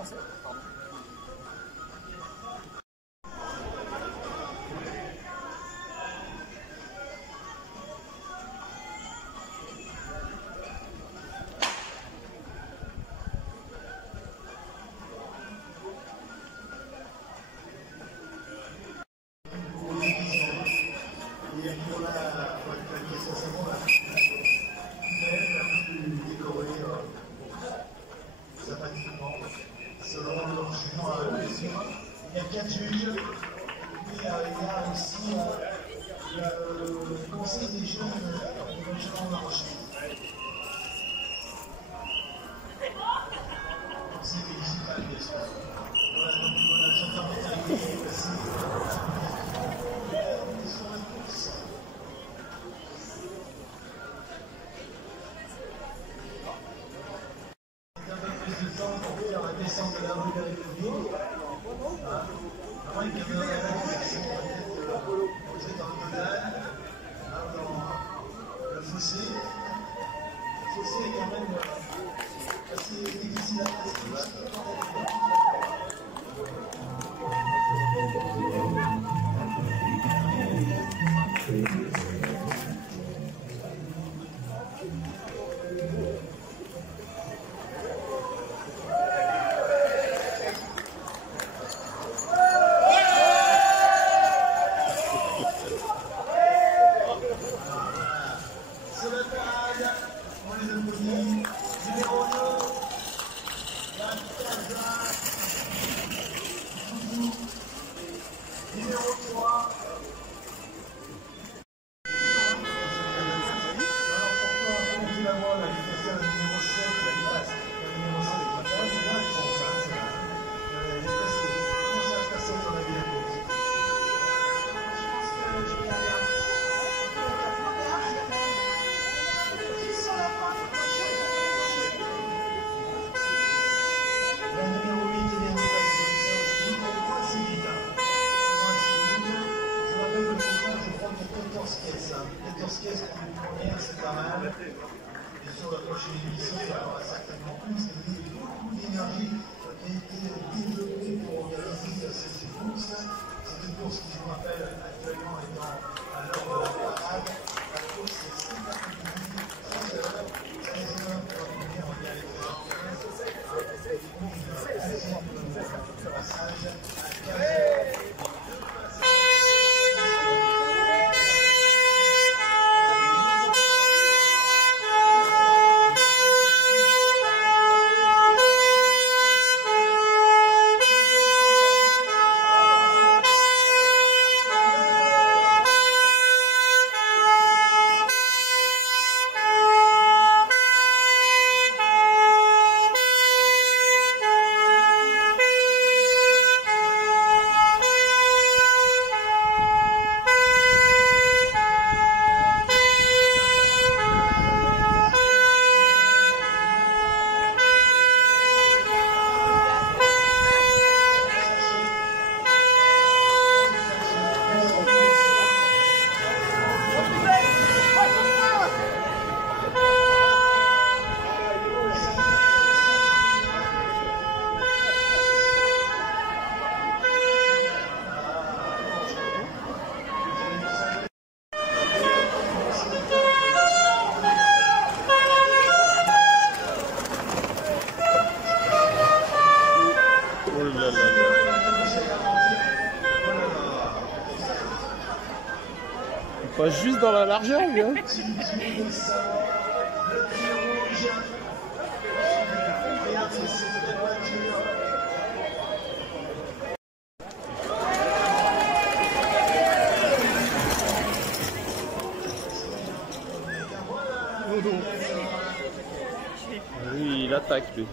commencer. Pardon. Il y a 4 juges, et il y a aussi le conseil des jeunes de La Rochelle. Conseil municipal, bien sûr. Voilà, donc voilà, j'entends terminer, passé. Un peu plus de temps pour faire la descente de la rue de la République. Après, il y avait peut-être dans le canal, dans le fossé. Le fossé est quand même assez difficile à passer. C'est pas mal. Bien sûr, la prochaine émission, il y aura certainement plus. Il y a beaucoup d'énergie qui a été développée pour organiser cette course. C'est une course qui, je vous rappelle, actuellement étant à l'heure de la parade. La course est super compétitive, 13 heures, 13 heures pour venir en direct de passage à 15 heures. Pas juste dans la largeur, lui, hein. Oui, il attaque, lui.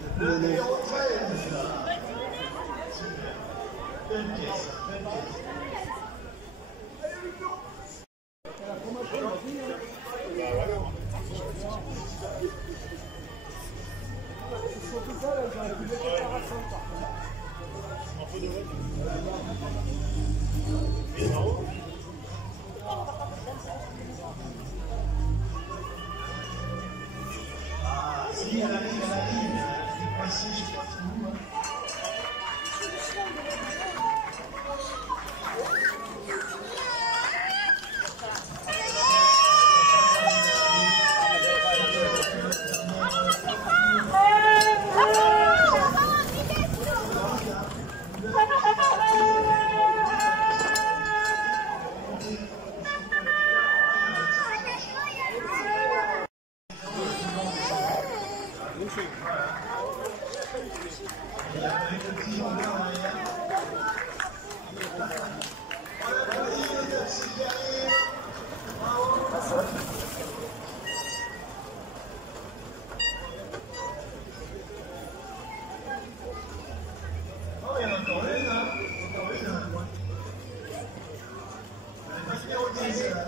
Si, elle arrive, elle est coincée, je sais pas trop où. avec le petit jambon derrière. Voilà, vas-y, le taxi qui arrive. Bravo. Oh, il y en a encore une, hein. Encore une, hein. Elle est pas bien organisée, là.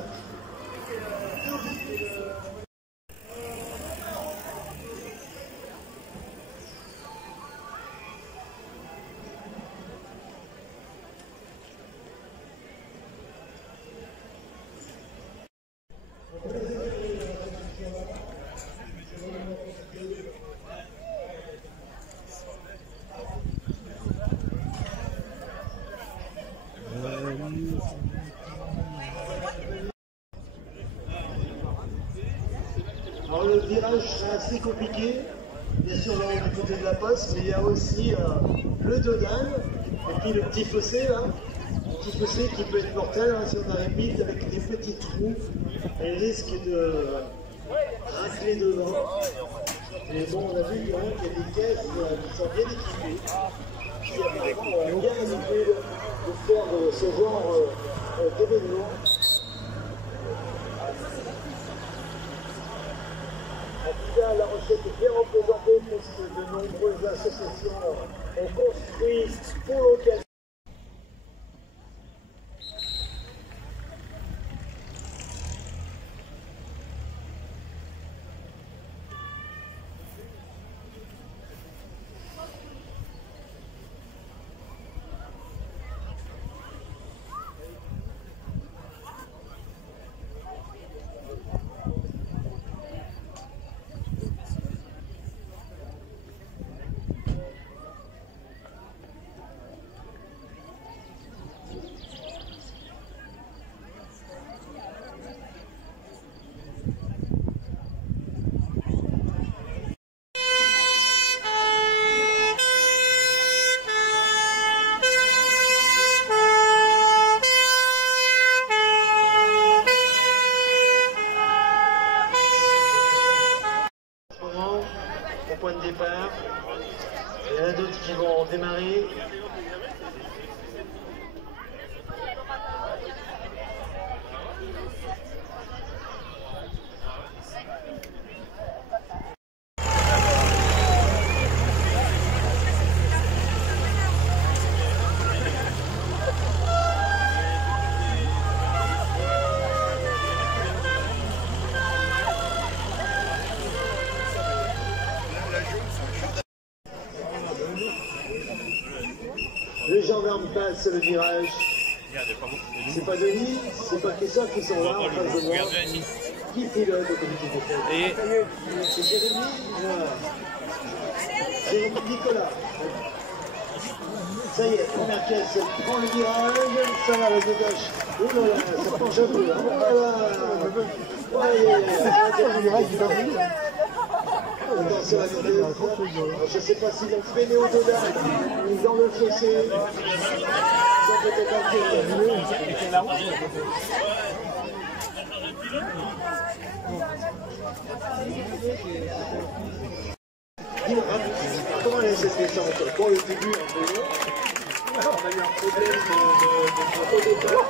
Alors le virage sera assez compliqué, bien sûr là on est du côté de la Poste, mais il y a aussi le dos d'âne, et puis le petit fossé là, le petit fossé qui peut être mortel hein, si on arrive vite avec des petits trous, et risque de racler devant. Et bon on a vu quand même qu'il y a des caisses qui sont bien équipées, qui apparemment bien l'habitude de faire ce genre d'événement. En tout cas, la recette est bien représentée puisque de nombreuses associations ont construit pour l'occasion. Point de départ, il y en a d'autres qui vont démarrer. Le gendarme passe le virage. C'est pas Denis, c'est pas Christophe qui sont là en face de moi. Qui pilote au comité de fête? C'est Jérémy. Jérémy Nicolas. Ça y est, première caisse, elle prend le virage, ça va, la gauche. Oh là là, ça penche un peu. Oh là là. Attention à la je ne sais pas s'ils ont freiné au-delà, ils ont le fossé. Ça peut être un peu. Dis-moi, comment est cette descente? Bon, le début un peu long. On a eu un problème de départ.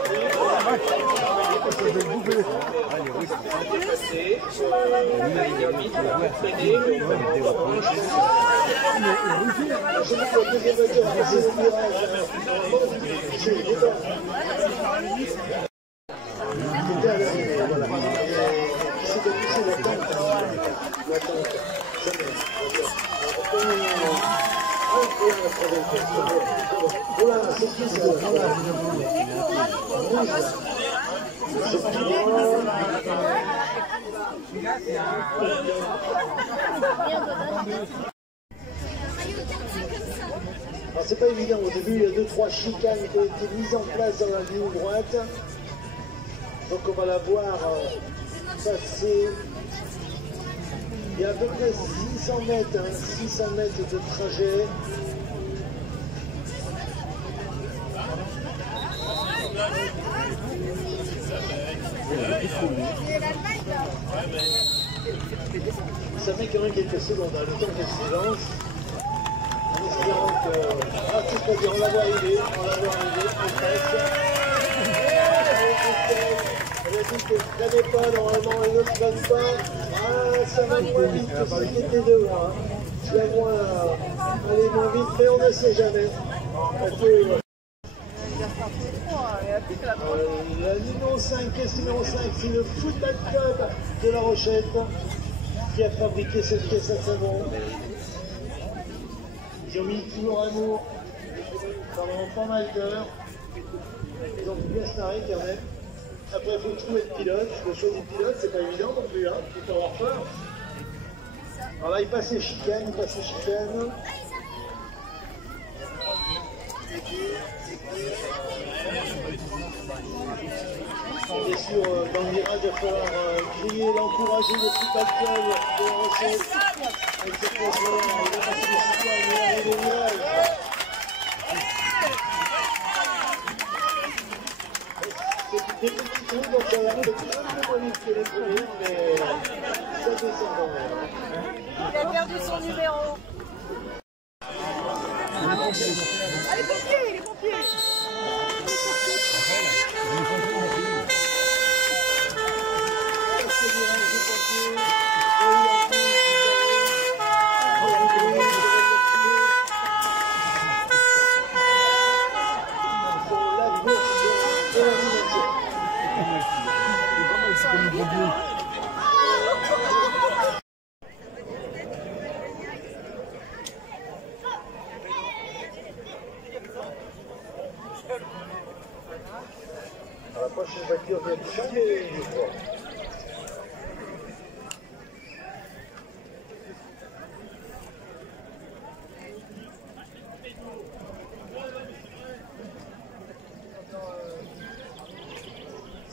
Voilà, c'est qui ça? Alors c'est pas évident, au début il y a 2-3 chicanes qui ont été mises en place dans la ligne droite. Donc on va la voir passer. Il y a à peu près 600 mètres, hein, 600 mètres de trajet. Ça met quand même quelques secondes, hein, le temps qu'elle se lance, en espérant que très bien, on la voit arriver, presque. Elle a dit qu'elle ne traînait pas, normalement elle ne traîne pas. Ah, ça va moins vite que ce qui était devant. Hein. Je la vois aller moins vite, mais on ne sait jamais. La numéro 5, caisse numéro 5, c'est le Football Club de La Rochette qui a fabriqué cette caisse à savon. Ils ont mis tout leur amour pendant pas mal d'heures. Ils ont bien snaré quand même. Après, il faut trouver le pilote. Le choix du pilote, c'est pas évident non plus, hein. Il faut avoir peur. Alors là, il passe les chicanes, Bien sûr, dans le virage, il va falloir crier, l'encourager, le petit patron de La Rochette. Avec cette confort, il va passer les chicanes, il va arriver au virage. C'est des petits trous, donc ça va être un peu moins vite que les premiers, mais ça descend quand même. Il a perdu son numéro. Ah, les pompiers. La prochaine voiture vient de changer, je crois.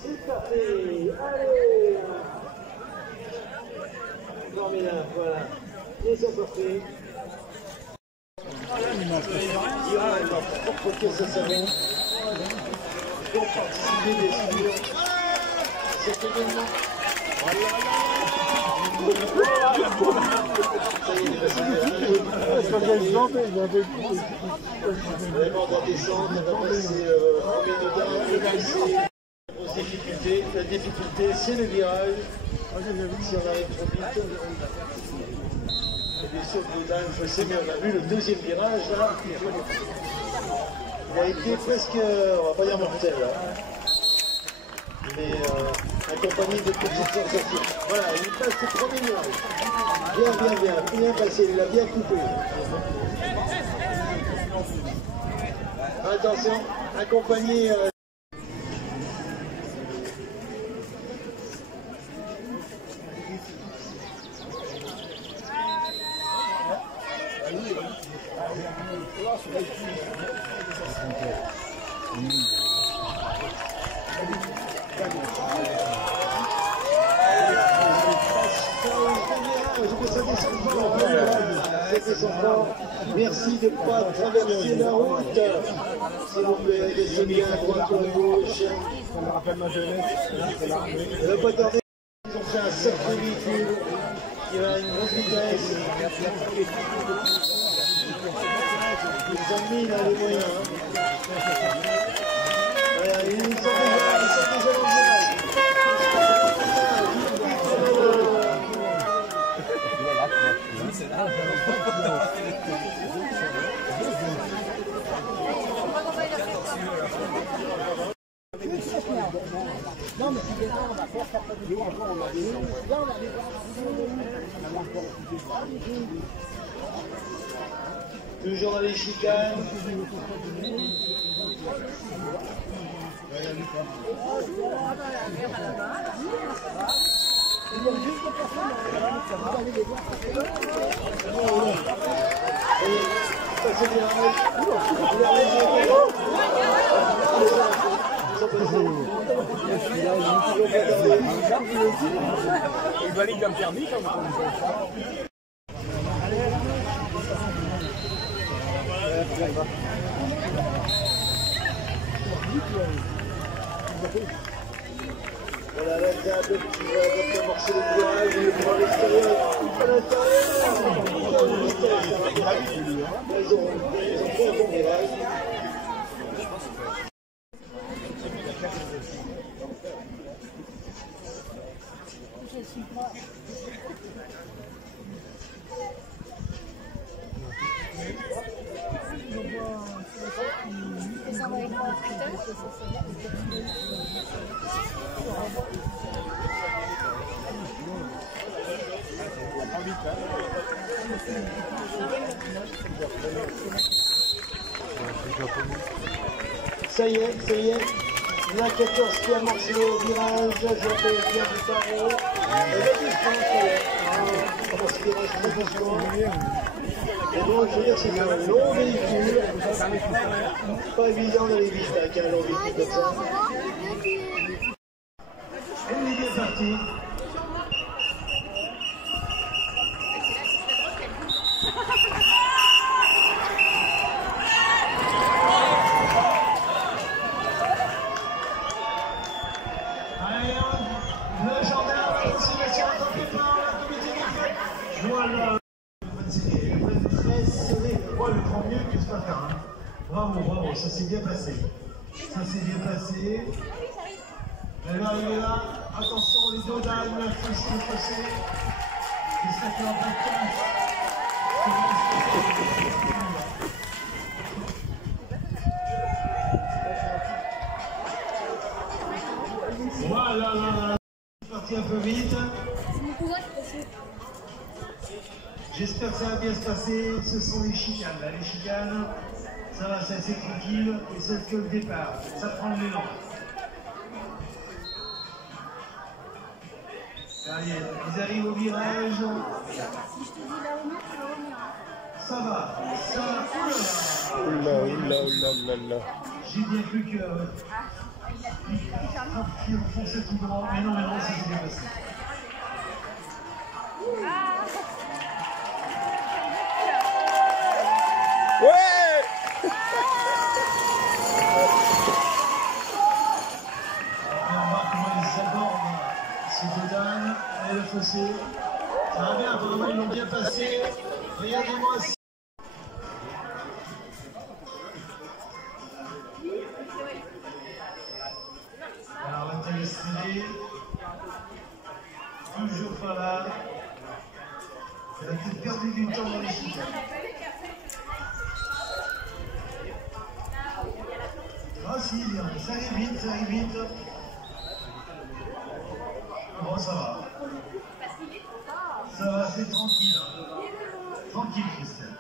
C'est parti, allez. Formidable, voilà. Ils sont partis. Dira est leur propre caisse à savon. Pour participer bien sûr à cet événement. Ça y est, il est passé. Vraiment dans descente, on va passer en ménodin, on va passer aux difficultés. La difficulté, c'est le virage. Si on arrive trop vite. Et bien sûr, Boudin, il faut mais on a vu le deuxième virage là. Il a été presque, on va pas dire mortel, hein, mais accompagné de petites sensations. Voilà, il passe le premier virage. Bien passé, il l'a bien coupé. Attention, accompagné. Merci de ne pas traverser la route. S'il vous plaît, laissez bien à droite ou à gauche. Ça me rappelle ma jeunesse. Ne pas tarder. Ils ont fait un sacré véhicule qui va à une grande vitesse. Ils ont mis là les moyens. Voilà, ils sont déjà dans le virage. Non, mais si on va faire ça, on va aller là, on va aller voir. Toujours dans les chicanes. Il valide un permis quand même. Voilà la table qui va amorcer le virage, il prend à l'extérieur, à l'intérieur. Ils ont fait un bon virage. les envoyer par Twitter. Ça y est, la 14 qui a amorcé le virage, je vais bien du tarot. Et la distance, on va se virage très doucement. Et donc, je veux dire, c'est un long véhicule. Pas évident d'aller vite avec un long véhicule comme ça. Et il est parti. Le gendarme aussi va s'y rattraper par la comité d'équipe. Voilà. Très serré. Oh, il prend mieux que ce matin. Hein. Bravo, bravo, ça s'est bien passé. Ça s'est bien passé. Alors il est là. Attention, les deux dames, la fausse qui est passée. Et ça fait un peu de casse. Voilà, là. C'est parti un peu vite. C'est mon cousin qui passe. J'espère que ça va bien se passer. Ce sont les chicanes. Là. Les chicanes, ça va, c'est assez tranquille. Et c'est que le départ. Ça prend l'élan. Allez, ils arrivent au virage. Si je te dis là au mur, tu vas au mur. Ça va. Ça va. Oula. J'ai bien cru que. Il enfonçait tout droit. Mais non, ça s'est bien passé. Ouais. Et on voit comment ils abordent ces deux dames et le fossé. Ça va bien, apparemment ils l'ont bien passé. Regardez-moi ça. Alors la téléstrée, toujours pas là. Elle a peut-être perdu du temps dans les chicanes. Ah si, bien, ça arrive vite. Bon, ça va. Ça va, c'est tranquille. Hein. Tranquille, Christelle.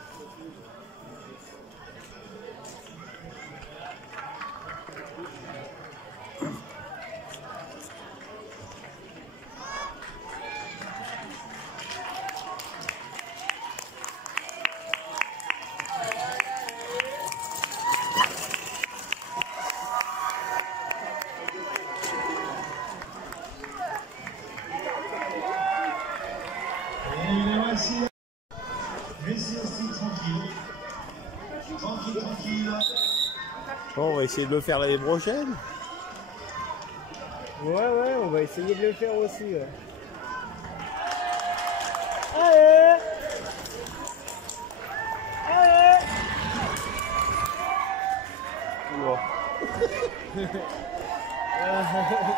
Laissez aussi tranquille. Tranquille. Bon, on va essayer de le faire l'année prochaine. Ouais, on va essayer de le faire aussi. Ouais. Allez.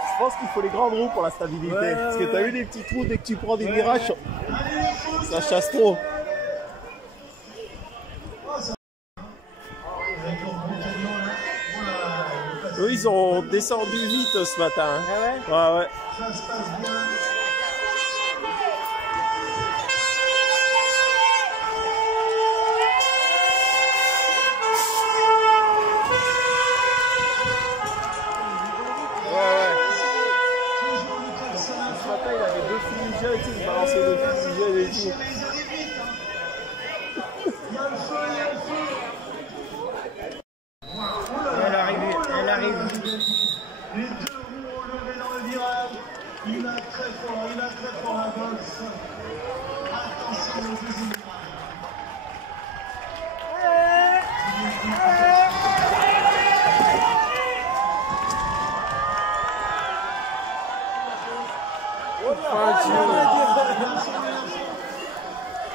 Je pense qu'il faut les grandes roues pour la stabilité. Parce que t'as vu les petits trous dès que tu prends des virages, ça chasse trop. Eux, ils ont descendu vite ce matin. Hein. Ah ouais? Ouais. Ça se passe bien. Toujours le klaxon à Ce fond. matin, il avait deux fumigènes, il balançait deux fumigènes et tout. Ils arrivent vite. Hein. Il y a le feu. Elle arrive. Les deux roues ont levé dans le virage. Il a très fort la boxe. Attention au deuxième virage.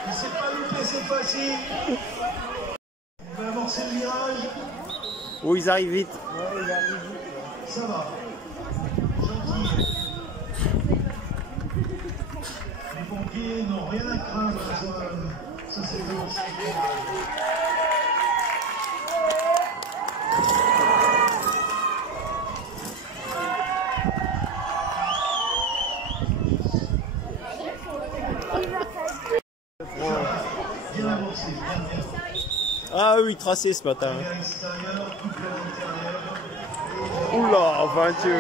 Il s'est pas loupé cette fois-ci. Il va amorcer le virage. Oh, ils arrivent vite. Ça va. Gentil. Les pompiers n'ont rien à craindre. Ça c'est bon. il traçait ce matin. À l'extérieur, coupe à l'intérieur. Oula, 20 Dieu.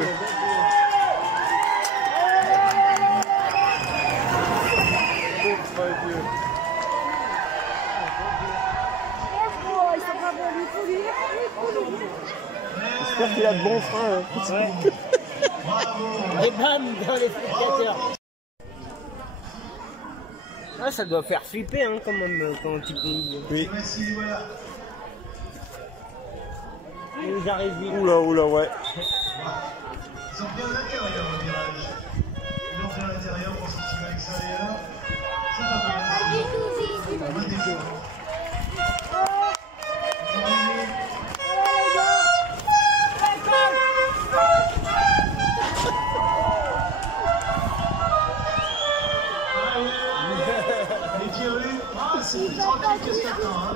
Oh, ils sont pas bons, il faut lui. J'espère qu'il a de bons freins. Hein. Et bam, dans les spectateurs. Ah, ça doit faire flipper hein, quand même quand tu conduis. Oui. Voici, voilà. J'arrive vite. Oula, oula, ouais. Ils ont bien l'intérieur au virage. Ils ont bien l'intérieur pour sortir à l'extérieur. C'est pas bien. C'est moins d'effort. Et Thierry, ah, c'est plus tranquille que ce matin. Hein.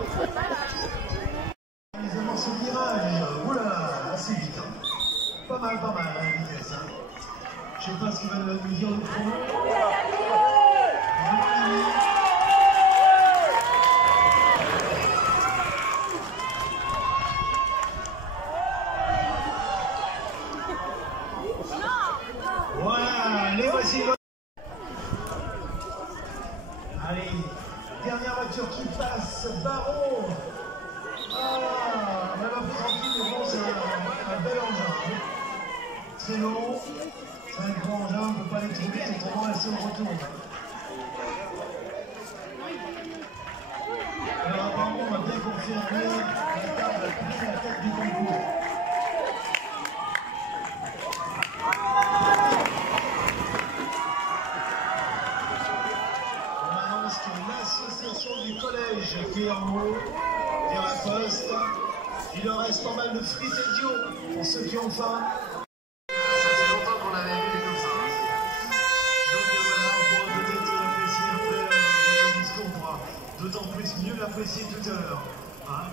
Ils avancent au virage. Oula, assez vite. Hein. Pas mal, la vitesse. Hein. Je sais pas ce qu'il va nous dire le fond. Voilà, les voici. Allez, dernière voiture qui passe, Baron. Ah, même un peu tranquille, mais bon, c'est un bel engin. Hein. C'est long, c'est un grand engin, on ne peut pas aller trop vite, autrement elle se retourne. Alors apparemment, on va bien confirmer la table a pris la tête du concours. On annonce que l'association du collège qui est en haut, et la poste, il leur reste pas mal de frites et d'eau pour ceux qui ont faim. Ça fait longtemps qu'on l'avait vu comme ça. Donc voilà, on pourra peut-être l'apprécier après votre discours, on pourra d'autant plus mieux l'apprécier tout à l'heure. Hein.